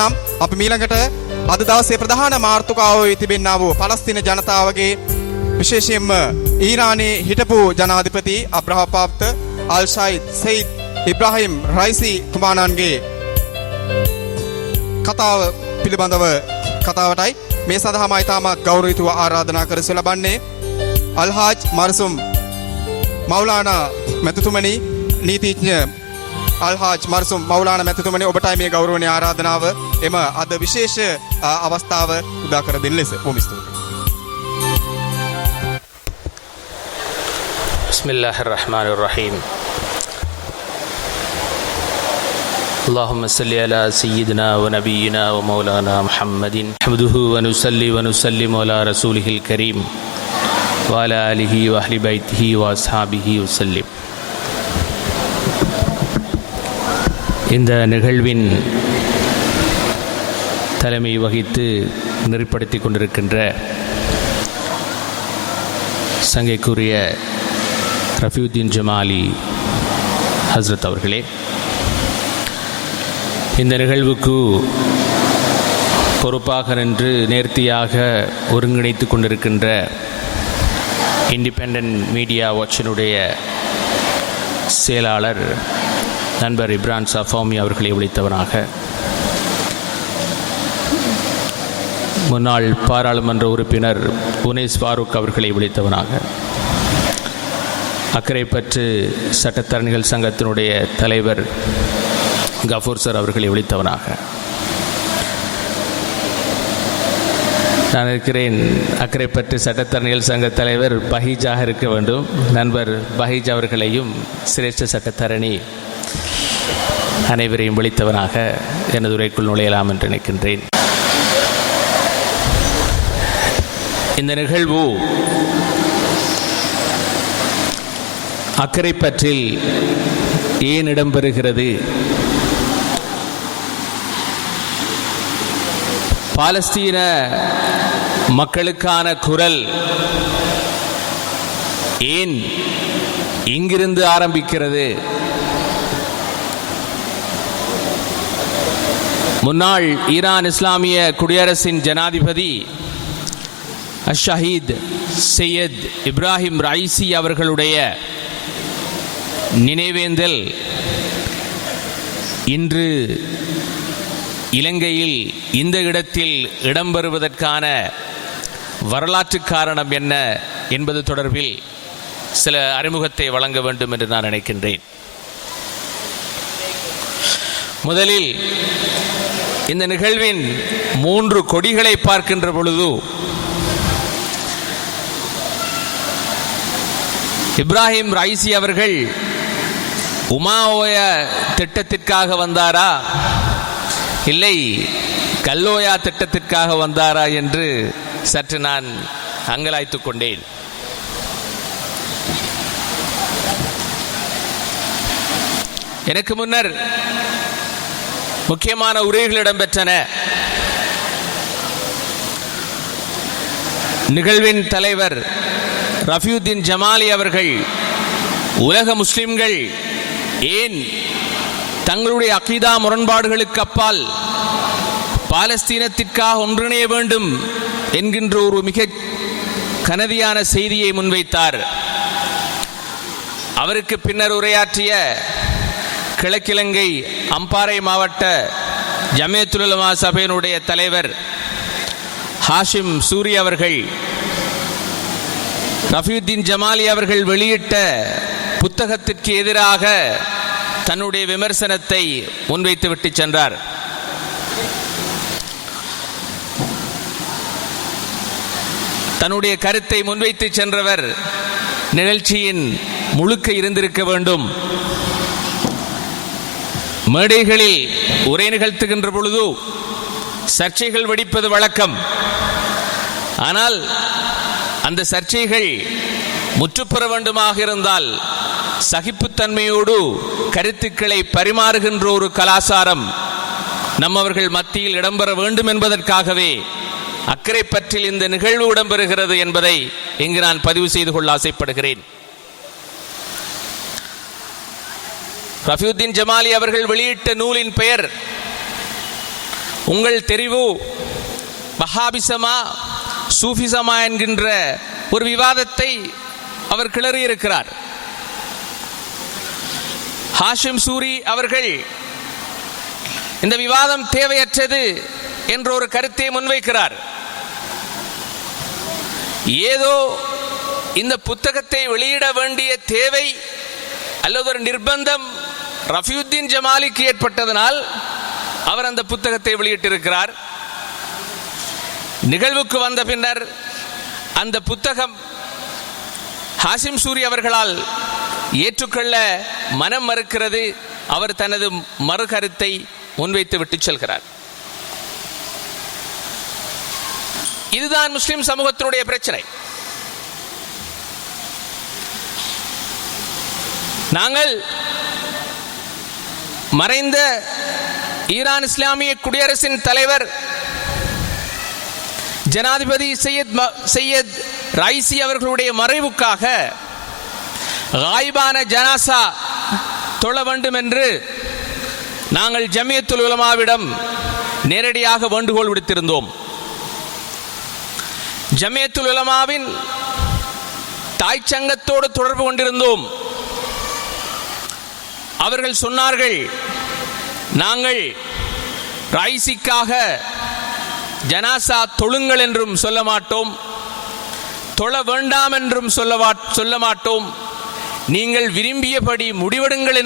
නම් අපි මීළඟට අද දවසේ ප්‍රධාන මාතෘකාව වෙ තිබෙන්නා වූ පලස්තීන ජනතාවගේ විශේෂයෙන්ම ඊරානයේ හිටපු ජනාධිපති අබ්‍රහපාප්ත අල් ෂයිද් සයිද් ඉබ්‍රාහිම් රයිසි තුමාණන්ගේ කතාව පිළිබඳව කතාවටයි මේ සඳහාම ඉතාමත් ගෞරවීතුව ආරාධනා කර ලබන්නේ අල්හාජ් මර්සුම් මෞලානා මැතිතුමනි නීතිඥ අල්හාජ් මර්සුම් මෞලානා මැතිතුමනි ඔබටයි මේ ගෞරවනීය ආරාධනාව එම අද විශේෂ අවස්ථාව උදා කර දෙන ලෙස බොහොම ස්තුතියි. බිස්මිල්ලාහිර් රහ්මානිර් රහීම්. اللهم صل على سيدنا ونبينا ومولانا محمد نحمده ونصلي ونسلم على رسوله الكريم وعلى آله وأهل بيته وأصحابه وسلم. இந்த நிகழ்வின் தலைமை வகித்து நெறிப்படுத்தி கொண்டிருக்கின்ற சங்கைக்குரிய ரஃபியுத்தீன் ஜமாலி ஹஸ்ரத் அவர்களே, இந்த நிகழ்வுக்கு பொறுப்பாக நின்று நேர்த்தியாக ஒருங்கிணைத்து கொண்டிருக்கின்ற இண்டிபெண்டன்ட் மீடியா வாட்சினுடைய செயலாளர் நண்பர் இப்ரான் சஃபாமி அவர்களை விழித்தவனாக, முன்னாள் பாராளுமன்ற உறுப்பினர் உனைஸ் ஃபாரூக் அவர்களை விழித்தவனாக, அக்கரைப்பற்று சட்டத்தரணிகள் சங்கத்தினுடைய தலைவர் கஃபூர் சார் அவர்களை விழித்தவனாக, நான் இருக்கிறேன். அக்கரைப்பற்று சட்டத்தரணிகள் சங்க தலைவர் பஹீஜாக இருக்க வேண்டும். நண்பர் பஹீஜ் அவர்களையும் சிரேஷ்ட சட்டத்தரணி அனைவரையும் விழித்தவனாக எனது உரைக்குள் நுழையலாம் என்று நினைக்கின்றேன். இந்த நிகழ்வு அக்கரைப்பற்றில் ஏன் இடம்பெறுகிறது? பாலஸ்தீன மக்களுக்கான குரல் ஏன் இங்கிருந்து ஆரம்பிக்கிறது? முன்னாள் ஈரான் இஸ்லாமிய குடியரசின் ஜனாதிபதி ஷஹீத் சையத் இப்ராஹிம் ரைசி அவர்களுடைய நினைவேந்தல் இன்று இலங்கையில் இந்த இடத்தில் இடம்பெறுவதற்கான வரலாற்று காரணம் என்ன என்பது தொடர்பில் சில அறிமுகத்தை வழங்க வேண்டும் என்று நான் நினைக்கின்றேன். முதலில் இந்த நிகழ்வின் 3 கொடிகளை பார்க்கின்ற பொழுது இப்ராஹிம் ரைசி அவர்கள் உமாஓய திட்டத்திற்காக வந்தாரா, இல்லை கல்லோயா திட்டத்திற்காக வந்தாரா என்று சற்று நான் அங்கலாய்த்துக் கொண்டேன். எனக்கு முன்னர் முக்கியமான உரைகள் இடம்பெற்றன. நிகழ்வின் தலைவர் ரஃபியுத்தீன் ஜமாலி அவர்கள் உலக முஸ்லிம்கள் ஏன் தங்களுடைய அகீதா முரண்பாடுகளுக்கு அப்பால் பாலஸ்தீனத்திற்காக ஒன்றிணைய வேண்டும் என்கின்ற ஒரு மிக கனதியான செய்தியை முன்வைத்தார். அவருக்கு பின்னர் உரையாற்றிய கிழக்கிலங்கை அம்பாறை மாவட்ட ஜமியத்துல் உலமா சபையினுடைய தலைவர் ஹாஷிம் சூரி அவர்கள் ரஃபியுத்தீன் ஜமாலி அவர்கள் வெளியிட்ட புத்தகத்திற்கு எதிராக தன்னுடைய விமர்சனத்தை முன்வைத்து விட்டு சென்றார். தன்னுடைய கருத்தை முன்வைத்து சென்றவர் நிகழ்ச்சியின் முழுக்க இருந்திருக்க வேண்டும். மேடைகளில் உரை நிகழ்த்துகின்ற பொழுது சர்ச்சைகள் வெடிப்பது வழக்கம். ஆனால் அந்த சர்ச்சைகள் முற்றுப்பெற வேண்டுமாக இருந்தால் சகிப்புத்தன்மையோடு கருத்துக்களை பரிமாறுகின்ற ஒரு கலாச்சாரம் நம்மவர்கள் மத்தியில் இடம்பெற வேண்டும் என்பதற்காகவே அக்கரைப்பற்றில் இந்த நிகழ்வு இடம்பெறுகிறது என்பதை இங்கு நான் பதிவு செய்து கொள்ள ஆசைப்படுகிறேன். ரஃபியுத்தீன் ஜமாலி அவர்கள் வெளியிட்ட நூலின் பெயர் உங்கள் தெரிவு வஹாபிசமா சூஃபிசமா என்கின்ற ஒரு விவாதத்தை அவர் கிளறியிருக்கிறார். ஹாஷிம் சூரி அவர்கள் இந்த விவாதம் தேவையற்றது என்ற ஒரு கருத்தை முன்வைக்கிறார். ஏதோ இந்த புத்தகத்தை வெளியிட வேண்டிய தேவை அல்லது ஒரு நிர்பந்தம் ரஃபியுத்தீன் ஜமாலிக்கு ஏற்பட்டதனால் அவர் அந்த புத்தகத்தை வெளியிட்டிருக்கிறார். நிகழ்வுக்கு வந்த பின்னர் அந்த புத்தகம் ஹாஷிம் சூரி அவர்களால் ஏற்றுக்கொள்ள மனம் மறுக்கிறது. அவர் தனது மறுகருத்தை முன்வைத்து விட்டு செல்கிறார். இதுதான் முஸ்லிம் சமூகத்தினுடைய பிரச்சனை. நாங்கள் மறைந்த ஈரான் இஸ்லாமிய குடியரசின் தலைவர் ஜனாதிபதி சையத் ரைசி அவர்களுடைய மறைவுக்காக காயிபான ஜனாசா தொழ வேண்டும் என்று நாங்கள் ஜமியத்துல் உலமாவிடம் நேரடியாக வேண்டுகோள் விடுத்திருந்தோம். ஜமியத்துல் உலமாவின் தாய் சங்கத்தோடு தொடர்பு கொண்டிருந்தோம். அவர்கள் சொன்னார்கள், நாங்கள் ரைசிக்காக ஜனாசா தொழுங்கள் என்றும் சொல்ல மாட்டோம், தொழ வேண்டாம் என்றும் சொல்ல மாட்டோம், நீங்கள் விரும்பியபடி முடிவெடுங்கள்